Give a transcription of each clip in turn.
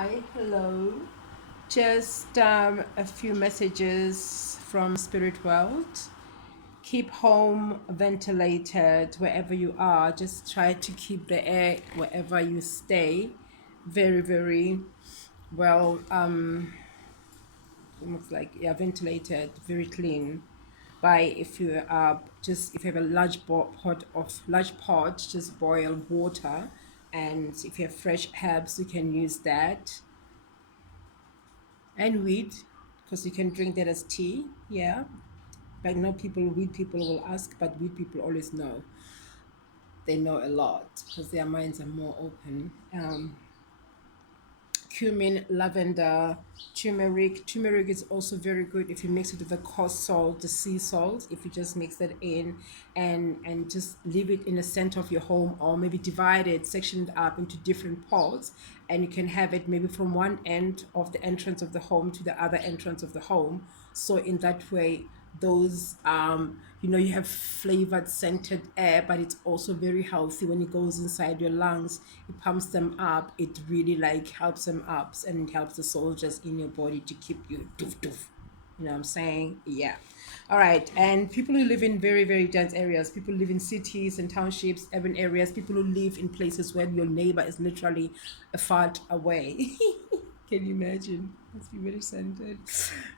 Hi, hello. Just a few messages from Spiritworld. Keep home ventilated wherever you are. Just try to keep the air wherever you stay very, very well. Almost like yeah, ventilated, very clean. By if you just if you have a large pot, just boil water, and if you have fresh herbs, you can use that and weed because you can drink that as tea. Yeah, but no people, weed people will ask, but weed people always know. They know a lot because their minds are more open. Cumin, lavender, turmeric. Turmeric is also very good if you mix it with the coarse salt, the sea salt. If you just mix that in and just leave it in the center of your home, or maybe divide it, section it up into different pots, and you can have it maybe from one end of the entrance of the home to the other entrance of the home. So in that way, those you have flavored scented air, but it's also very healthy when it goes inside your lungs. It pumps them up. It really like helps them up, and it helps the soldiers in your body to keep you doof doof. You know what I'm saying? Yeah. All right. And people who live in very, very dense areas, people who live in cities and townships, urban areas, people who live in places where your neighbor is literally a fart away. Can you imagine? Must be very scented.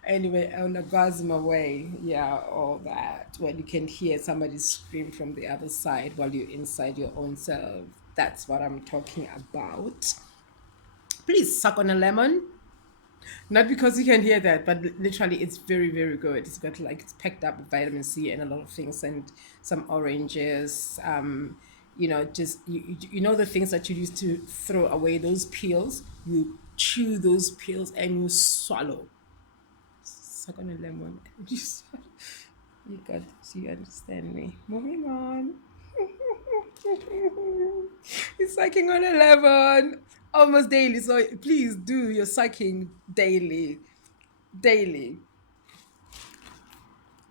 Anyway, on a Gazma way, yeah, all that. When you can hear somebody scream from the other side while you're inside your own self. That's what I'm talking about. Please suck on a lemon. Not because you can hear that, but literally it's very, very good. It's got like it's packed up with vitamin C and a lot of things, and some oranges. Just you know the things that you used to throw away, those peels. You chew those peels and you swallow. Suck on a lemon. You swallow. You got. You understand me. Moving on. He's sucking on a lemon almost daily. So please do your sucking daily. Daily.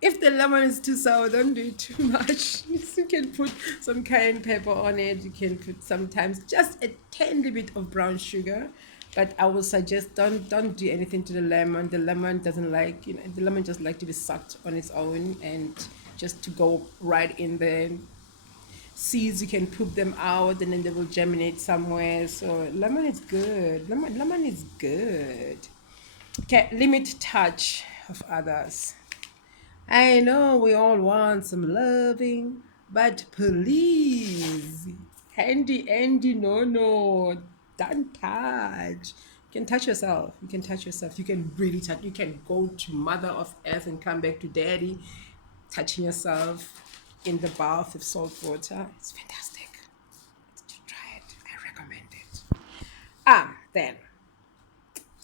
If the lemon is too sour, don't do it too much. You can put some cayenne pepper on it. You can put sometimes just a tiny bit of brown sugar. But I would suggest don't do anything to the lemon. The lemon doesn't like the lemon just like to be sucked on its own and just to go right in the seeds. You can poop them out and then they will germinate somewhere. So lemon is good. Lemon is good. Okay, limit touch of others. I know we all want some loving, but please, Andy, no, don't touch. You can touch yourself. You can touch yourself. You can really touch. You can go to Mother of Earth and come back to Daddy, touching yourself in the bath with salt water. It's fantastic. Try it. I recommend it. Then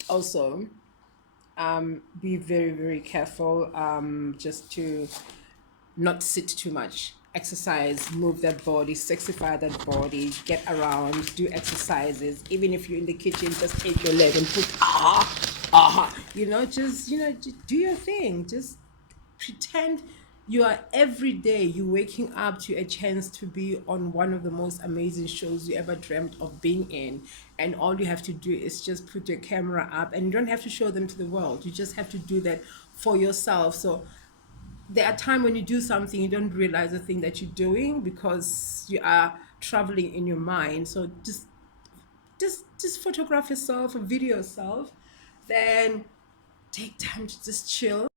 also be very, very careful just to not sit too much. Exercise, move that body, sexify that body, get around, do exercises. Even if you're in the kitchen, just take your leg and put just do your thing. Just pretend you are every day you waking up to a chance to be on one of the most amazing shows you ever dreamt of being in, and all you have to do is just put your camera up, and you don't have to show them to the world. You just have to do that for yourself. So there are times when you do something you don't realize the thing that you're doing because you are traveling in your mind. So just photograph yourself or video yourself, then take time to just chill